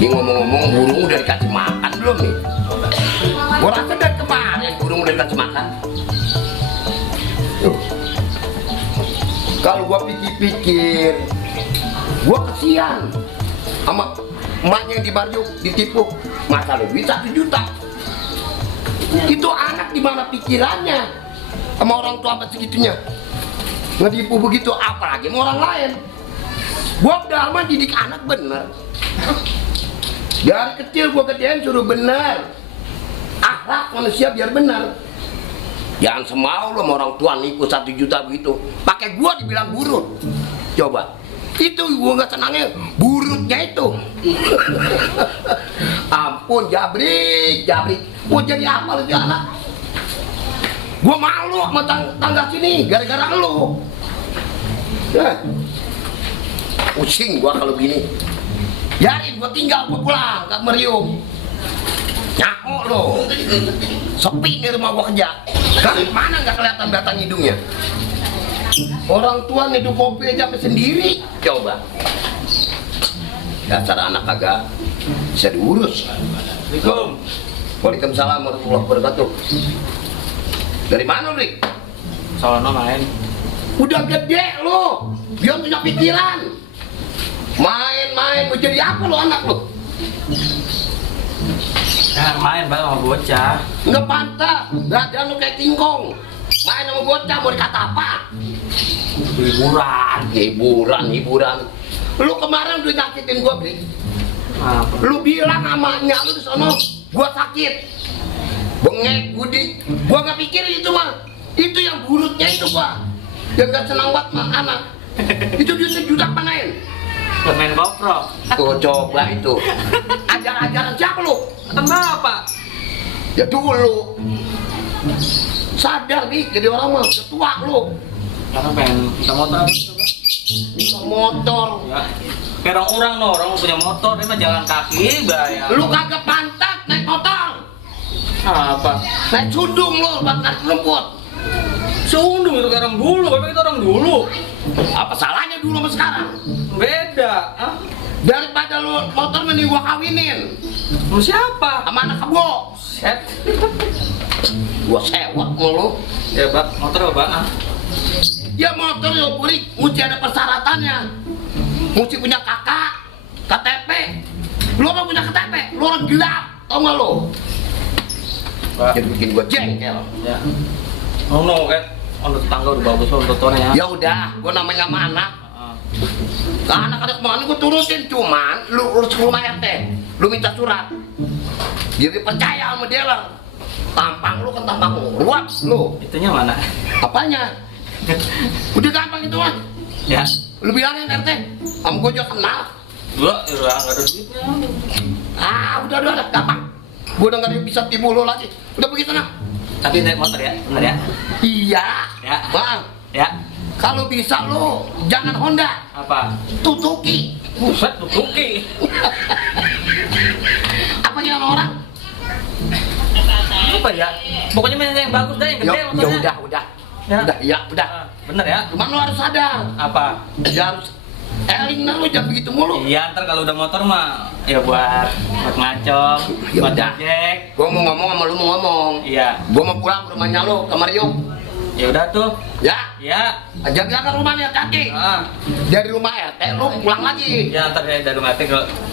Ini ngomong-ngomong burung udah dikasih makan belum nih? Gua rasa dari kemarin burung udah dikasih makan. Kalau gua pikir-pikir, gua kesian sama emaknya yang di Barjuk ditipu. Masa lebih 1 juta. Itu anak di mana pikirannya sama orang tua sampai segitunya ngetipu begitu, apalagi sama orang lain. Gua udah lama didik anak bener. Dari kecil gua gedein suruh bener, akhlak manusia biar bener. Jangan semau lo sama orang tua nipu 1 juta begitu, pakai gua dibilang burut. Coba, itu gua nggak senangnya burutnya itu. Ampun, jabrik, mau jadi apa lu anak? Gua malu sama tangga sini gara-gara lu. Pusing gua kalau gini. Biarin gua tinggal, gua pulang ke Meriung. Nyamuk lo, sepi di rumah gua kerja. Mana nggak kelihatan batang hidungnya? Orang tua ngeduh kopi aja sampai sendiri. Coba. Dasar anak kagak bisa diurus. Assalamualaikum. Waalaikumsalam warahmatullahi wabarakatuh. Dari mana, Rik? Soalnya main. Udah gede lo, dia punya pikiran. Main-main, mau jadi apa lo anak lo? Ya, main bang sama bocah. Nggak pantas, badan lo kayak tingkong. Main sama bocah mau dikata apa? Hiburan. Lu kemarin udah nyakitin gua, Bri. Apa? Lu bilang sama nyak lu di sono, gua sakit. Bengek, gudik. Gua nggak pikir itu mah. Itu yang burutnya itu gua. Yang nggak senang banget sama anak. Itu dia 1 juta panain. Buat main GoPro. Tuh coba itu. Ajar-ajaran siapa lu? Kan bapak. Ya dulu. Sadar nih, jadi orang mah udah tua lu. Karena pengen kita motor apa coba? Bisa motor. Ya. Kayak orang no, orang punya motor, dia mah jalan kaki bayar. Lu kagak pantat naik motor. Apa? Naik sundung lu, buat narik rumput. Sundung itu orang dulu, memang itu orang dulu. Apa salahnya dulu sama sekarang? Beda. Hah? Daripada lu motor mending gua kawinin Lu siapa? sama anak kebo. Set. Gua sewa mulu. Ya bak, motor apa? Ya motor ya Purik, mesti ada persyaratannya. Mesti punya kakak, KTP. Lu apa punya KTP? Lu orang gelap, tau gak lu? Pak. Jadi bikin gua jengkel. Ya. Oh no, kan. Untuk tetangga udah bagus loh fotonya. Ya udah, gua namanya sama anak. Anak-anak mana gua turutin, cuman lu urus ke rumah RT. Lu minta surat. Jadi percaya sama dia lah. Tampang lu kan tampang ruwet lu. Itunya mana? Apanya? Udah gampang itu mah. Ya. Lu bilangin RT, sama gua juga kenal. Gua udah nggak ada duitnya. Udah, gampang. Gua udah nggak bisa tipu lu lagi. Udah pergi sana. Tapi naik motor ya, benar ya? Iya. Ya. Bang, Ya. kalau bisa lu jangan Honda, Apa? Suzuki. Buset, Suzuki. Apa yang orang? Apa ya? Pokoknya main yang bagus dah, yang gede Ya motornya. udah. Ya. Udah. Ah, bener ya? Cuman lu harus sadar. Apa? Ya harus eling lu jangan begitu mulu. Iya, ntar kalau udah motor mah ya buat ngacong, Ya buat udah. ojek. Gua mau ngomong sama lu mau ngomong. Iya. Gua mau pulang ke rumahnya lu ke Marium. Ya udah tuh. Ya, Ya. jaga rumahnya kaki. Ah. Dari rumah RT lu pulang lagi. Ya ntar saya dari mati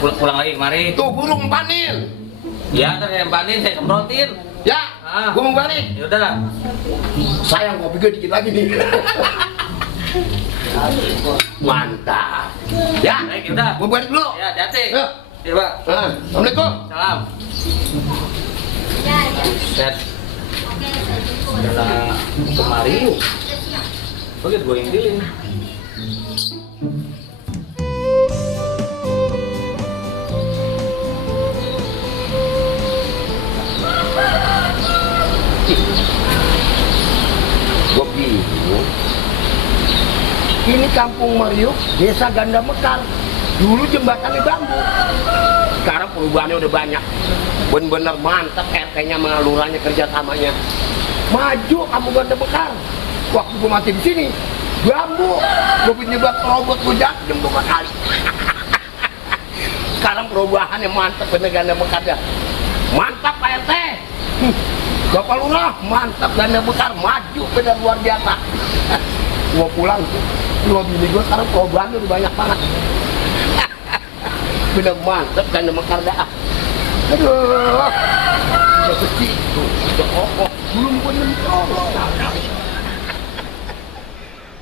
pulang lagi kemari. Tuh burung panin. Ya ntar saya empanin, saya semprotin. Ya, Ah. gua mau balik. Ya udah. Sayang kopi gue dikit lagi nih. Mantap. Ya, Baik, ya udah. gua balik dulu. Ya, hati-hati. Ya. Ya, Pak. Assalamualaikum. Salam. Set. Adalah kemari. Oke, gue yang dealing. Gua bingung. Ini kampung Mariuk, desa Ganda Mekar. Dulu jembatannya bambu. Sekarang perubahannya udah banyak. Bener-bener mantap RT-nya sama lurahnya kerjasamanya. Maju kampung Ganda Mekar. Waktu gua masih di sini, bambu. Gua penyebab robot gua jatuh 2 kali. Sekarang perubahannya mantap penegaknya Mekarnya. Mantap Pak RT. Bapak Lurah mantap dan Mekar maju benar luar biasa. Gua pulang tuh, dua bini gua sekarang perubahannya udah banyak banget. Bener mantap dan Mekar dah. Aduh, udah kecil tuh, udah kokoh, belum gua nyentuh.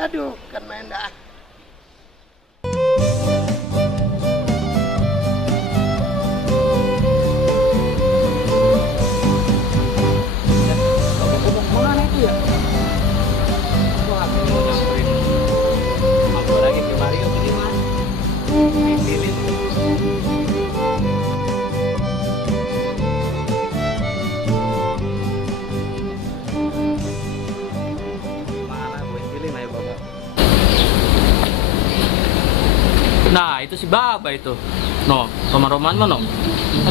Aduh, kan main dah. Mana itu ya? Wah, aku mau nyamperin. Apa lagi ke Mario gimana? Dililit. Mana gue pilih ayo Baba. Nah, itu si Baba itu. No, roman-roman mana?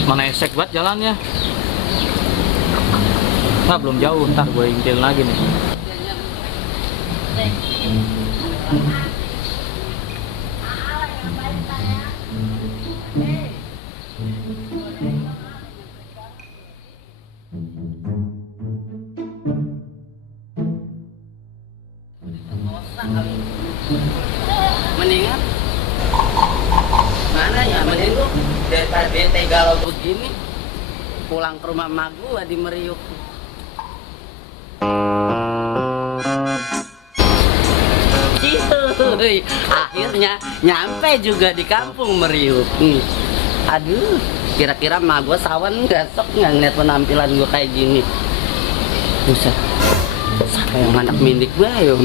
Mana esek buat jalannya? Nah, belum jauh, ntar gue intil lagi nih. Mendingan mana ya, mending lu daripada bete galau begini pulang ke rumah emak gua di Meriuk. Cihuy, akhirnya nyampe juga di kampung Meriuk. Aduh, kira-kira emak gua sawan besok nggak ngeliat penampilan gua kayak gini. Buset, siapa yang anak mindik gua ya?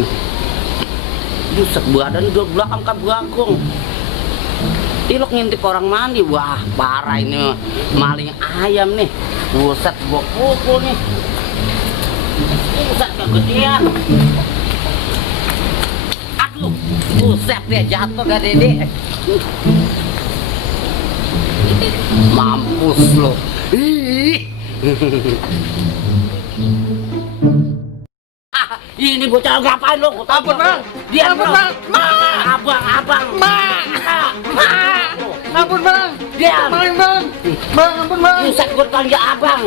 Buset, badan dua belakang kabagong. Ilok ngintip orang mandi, wah parah ini maling ayam nih. Buset, gua pukul nih. Buset, kegedean. Aduh, buset dia jatuh gak Dede. Mampus lo. Ih. Ini bocah ngapain lo? Ampun bang, Dia ampun bang, abang, ampun bang, diam. maling bang, ampun bang. Buset, gue panggil abang.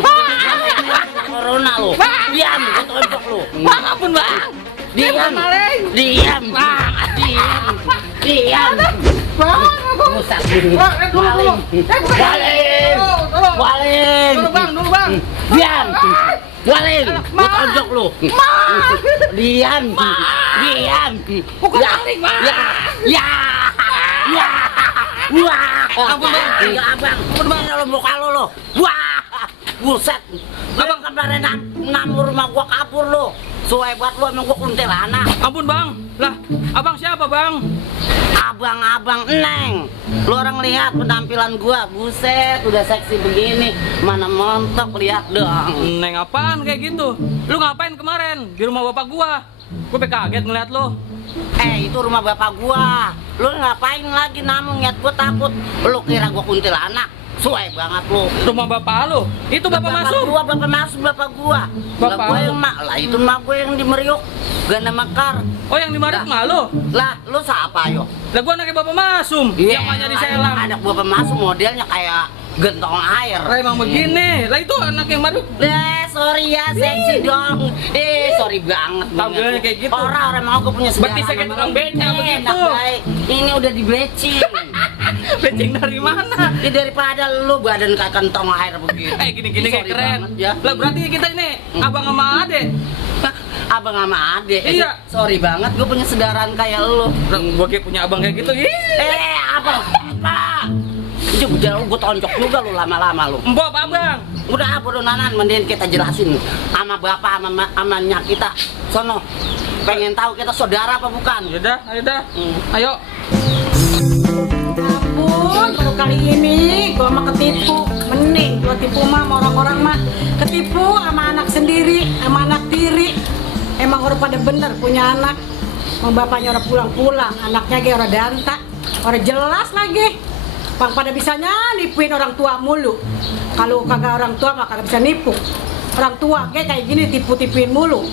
Corona lo. Diam, gue tonjok lo. Bang, ampun bang. Diam. maling. Diam. Diam. Bang, ampun. Buset. Bang, dulu. Maling. Maling. Tolong. Maling. Dulu bang. Diam. Maling. Gue tonjok lo. Diam. Diam. Bukan maling, Bang. Ya. Wah. Ampun, Bang. Panggil abang. Ampun bang, lo muka lo. Wah. Buset. Abang kemarin namur rumah gua kabur lo. Sehebat lo emang gua kuntilanak. Ampun bang, lah, abang siapa bang? Abang-abang Neng. Lu orang lihat penampilan gua, buset, udah seksi begini. Mana montok, lihat dong. Neng apaan kayak gitu? Lu ngapain kemarin di rumah bapak gua? Gua kaget ngeliat lo. Itu rumah bapak gua. Lu ngapain lagi namun ngeliat gua takut. Lu kira gua kuntilanak? Suai banget lu. Rumah bapak lu? Itu bapak masuk? Bapak masuk, bapak gua. Bapak Lah gua lu? yang mak, lah itu mak gua yang di Meriuk. Gana Mekar. Oh yang di Marit Lah. malu? Lah, lu siapa yo? Lah gua anaknya bapak Masum, yang mainnya di Selang. Anak bapak masuk modelnya kayak gentong air. Lah emang begini, lah itu anak yang Marit. Sorry ya, seksi dong. Sorry banget. Tampilannya kayak gitu. Orang mau gue punya Berarti saya kayak tukang beca begitu. Ini udah di bleaching. Becing dari mana? Ya daripada lu badan kayak kentong air begitu. Gini-gini kayak Sorry keren. banget, ya. Lah berarti kita ini abang sama ade. Abang sama ade. Iya. Sorry banget, gue punya sedaran kayak lu. Gua kayak punya abang kayak gitu. Abang. Apa? Jauh gue tonjok juga lu lama-lama lu. Mbok apa abang? Udah bodoh nanan, mending kita jelasin sama bapak sama nyak kita. Sono, pengen tahu kita saudara apa bukan? Yaudah, ayo dah. Ayo. Ampun, kalau kali ini gua mah ketipu. Mending gua tipu mah sama orang-orang mah ketipu sama anak sendiri, sama anak tiri. Emang orang pada bener punya anak. Mau bapaknya orang pulang-pulang, anaknya kayak orang danta, orang jelas lagi. Bang pada bisanya nipuin orang tua mulu. Kalau kagak orang tua mah kagak bisa nipu. Orang tua kayak gini tipu-tipuin mulu.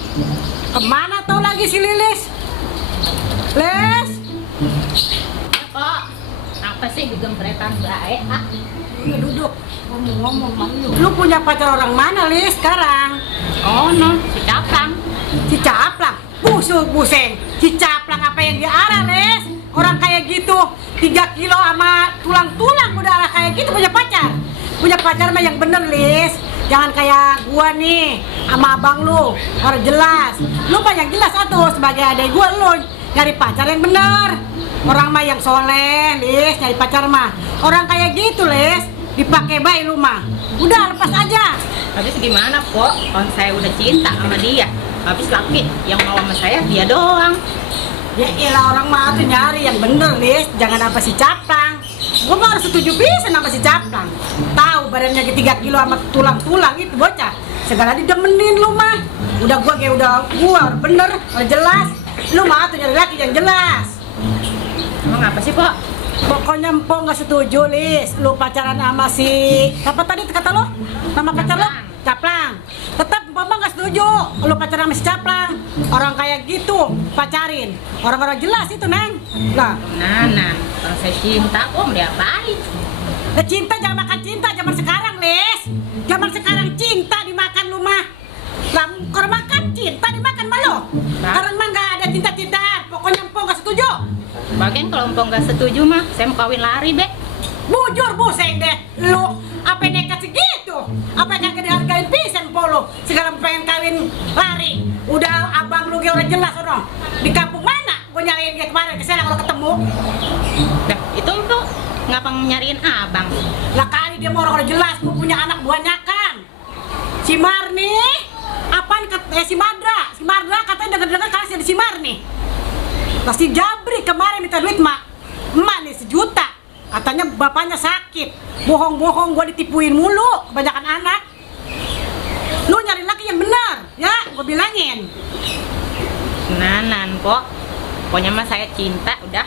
Kemana tau lagi si Lilis? Les? Kok, apa sih digembretan baik ah. Udah duduk, ngomong-ngomong sama lu punya pacar orang mana, Lis, sekarang? Oh no, si Caplang. Si Caplang? Buseng, si Caplang apa yang diarah, Lis? Orang kayak gitu, 3 kilo sama tulang-tulang udah arah kayak gitu punya pacar. Punya pacar mah yang bener, Lis. Jangan kayak gua nih, sama abang lu, harus jelas. Lu mah yang jelas atuh, sebagai adik gua lu nyari pacar yang bener. Orang mah yang soleh, Lis, nyari pacar mah. Orang kayak gitu, Lis, dipakai baik lu mah. Udah, lepas aja. Habis gimana kok? Kalau saya udah cinta sama dia, habis laki yang mau sama saya dia doang. Ya elah, orang mah tuh nyari yang bener, Lis. Jangan apa si Caplang. Gua mah harus setuju bisa sama si Caplang. Tahu badannya 3 kilo sama tulang-tulang itu bocah. Segala didemenin lu mah. Udah gua bener, udah jelas. Lu mah tuh nyari laki yang jelas. Emang apa sih kok? Pokoknya Mpok nggak setuju, Lis. Lu pacaran sama si siapa tadi kata lo? Nama pacar lo? Caplang. Tetap Mpok mah nggak setuju. Lu pacaran sama si Caplang. Orang kayak gitu pacarin. Orang-orang jelas itu, Neng. Lah, Nah, kalau saya cinta kok mau diapain? nah cinta jangan makan cinta zaman sekarang, Lis. Zaman sekarang cinta dimakan lu mah. Lah, kalau makan cinta dimakan mah lo. Sekarang mah nggak ada cinta-cintaan. Pokoknya Mpok nggak setuju. Bagian kalau empong nggak setuju mah, saya mau kawin lari be. Bujur buseng deh, lu apa nekat segitu? Apa kagak dihargain pisan polo? Segala pengen kawin lari. Udah abang lu ge udah jelas orang. Di kampung mana? Gua nyariin dia kemarin kesana kalau ketemu. Nah, itu empong ngapa nyariin abang? Lah kali dia mau orang udah jelas, gua punya anak banyakan. Si Marni, apaan si Madra? Si Madra katanya dengar-dengar kasih ada si Marni. Nah si Jabri kemarin minta duit emak nih 1 juta. Katanya bapaknya sakit. Bohong-bohong gua ditipuin mulu kebanyakan anak. Lu nyari laki yang benar, ya gua bilangin. Nanan kok. Pokoknya mah saya cinta udah.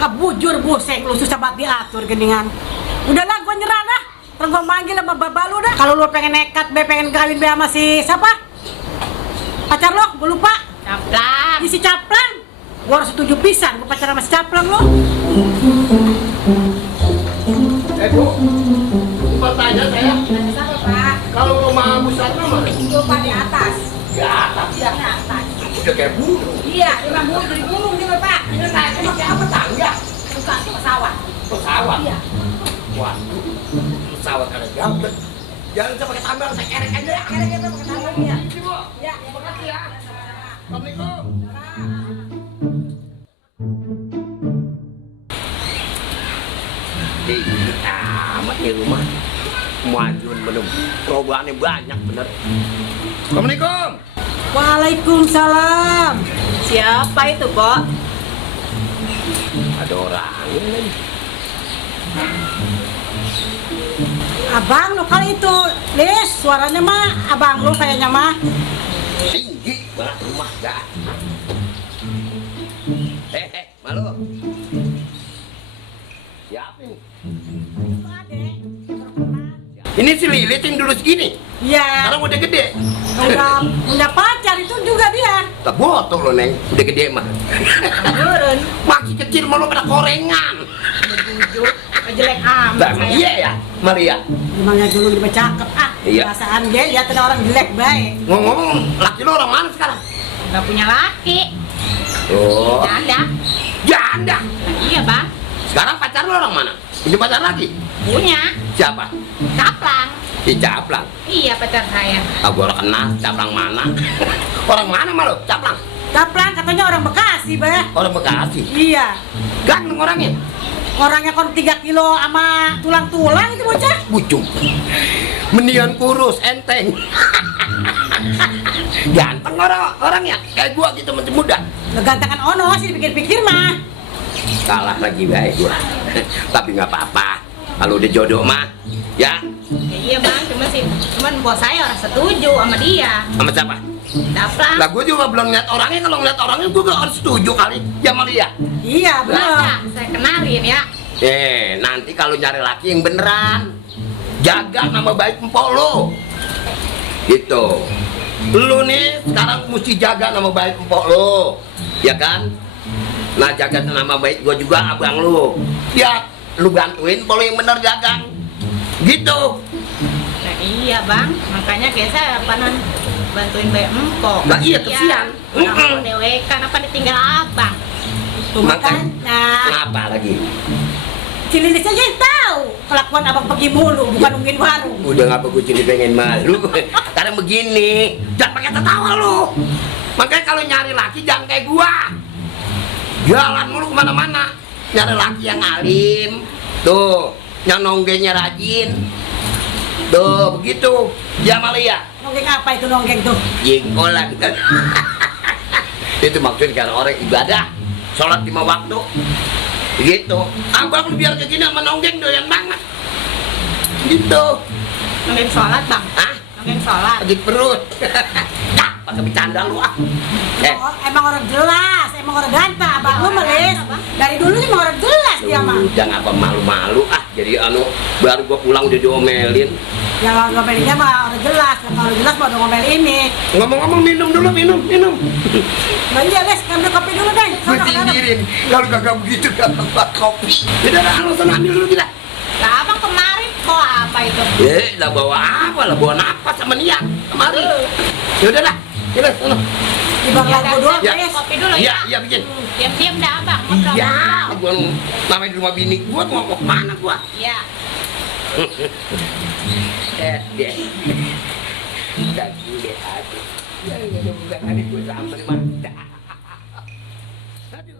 Ah bujur buseng lu susah banget diatur geningan. Udahlah gua nyerah dah. Terus gua manggil sama baba lu dah. Kalau lu pengen nekat pengen kawin sama si siapa? Pacar lo, gua lupa. Caplang. Si Caplang. Gua harus setuju pisan, gua pacaran sama si Caplang lo. Bu, mau tanya saya, Siapa Pak? kalau rumah Bu Sarna mana? Lupa di atas. Di atas. Iya, di atas. Udah kayak burung. Iya, di rambut dari gunung dia Pak. Ini naiknya pakai apa tangga? Bukan pesawat. Pesawat. Iya. Waduh, pesawat ada jambret. Jangan saya pakai tambal, saya kerek aja. Kerek kita pakai tangan ya. Ini Bu. Ya, Terima kasih ya. Assalamualaikum. Ini amat nih rumah. Majuan bener. Perubahannya banyak bener. Assalamualaikum. Waalaikumsalam. Siapa itu kok? Ada orangnya lagi. Abang lu kali itu, Lis, suaranya mah abang lu kayaknya mah. Tinggi banget rumah dah. Malu. Siapa ini? Ini si Lilit yang dulu segini. Iya. Sekarang udah gede. Udah punya pacar itu juga dia. Tak botol lo Neng, udah gede mah. Turun. Masih kecil malu pada korengan. Jelek amat. Iya ya, Maria. Gimana dulu dia cakep Iya. Perasaan dia lihat ada orang jelek baik. Ngomong-ngomong, laki lo orang mana sekarang? Nggak punya laki. Oh, Janda. janda. Iya bang. Sekarang pacar lo orang mana? Punya pacar lagi? Punya. Siapa? Caplang. Si Caplang. Iya pacar saya. Gua orang kenal, Caplang mana? Orang mana malu? Caplang? Caplang katanya orang Bekasi, Bah. Orang Bekasi. Iya. Ganteng orangnya. Orangnya kon 3 kilo sama tulang-tulang itu bocah. Bucung. Mendingan kurus, enteng. Ganteng orangnya. Kayak gua gitu masih muda. Gantengan ono sih dipikir-pikir mah. Kalah lagi baik gua. Tapi nggak apa-apa. Kalau udah jodoh mah, ya. Iya bang, cuman bos saya orang setuju sama dia. Sama siapa? Caplang. Lah gua juga belum lihat orangnya. Kalau ngeliat orangnya gua gak harus setuju kali. Ya Maria. Iya, benar. Nah, saya kenalin ya. Nanti kalau nyari laki yang beneran, jaga nama baik empok lo. Gitu. Lu nih sekarang mesti jaga nama baik empok lo, ya kan? Nah jaga nama baik gua juga abang lu. Ya lu bantuin kalau yang bener dagang. Gitu. Nah, iya bang, makanya kayak saya bantuin Mbak Empok. Nah, iya, kesian. Orang DWK, kenapa ditinggal abang? Tuh makanya Apa lagi? Cililis aja yang tahu kelakuan abang pergi mulu, bukan nungguin warung. Udah ngapa gue jadi pengen malu. Karena begini, jangan pakai tertawa lu. Makanya kalau nyari laki jangan kayak gua. Jalan mulu kemana-mana, nyari laki yang alim. Tuh, yang nonggengnya rajin. Tuh, begitu. Ya Malia. Nonggeng apa itu nonggeng tuh? Jengkolan. Itu maksudnya karena orang ibadah, sholat 5 waktu. Gitu. Abang lu biar kayak gini sama nonggeng doyan banget. Gitu. Nonggeng sholat bang? Hah? Nonggeng sholat? Sakit perut. Dah, pakai bercanda lu ah. Emang orang jelas, emang orang ganteng. Abang lu melis. Dari dulu emang orang jelas dia mah. Udah ngapa malu-malu ah. Jadi baru gua pulang udah diomelin. Yang ngomelinnya mah orang jelas. Yang kalau jelas mah udah ngomel ini. Ngomong-ngomong minum dulu, minum. Nah iya Les, ambil kopi dulu deh. Gue singkirin. Kalau kagak begitu kagak buat kopi. Udah lu sana ambil dulu kita. Lah abang kemarin bawa apa itu? Lah bawa apa lah? Bawa napas sama niat kemari. Ya udah dah. Kita sana. Di bang lagu doang Ya. Les. Kopi dulu Iya, ya? iya bikin. Diam-diam dah abang, ngobrol. Iya, gua namanya di rumah bini gua mau ke mana gua? Iya. Deh. Tadi deh aduh. Ya udah bukan adik gua sama di mana. Aduh.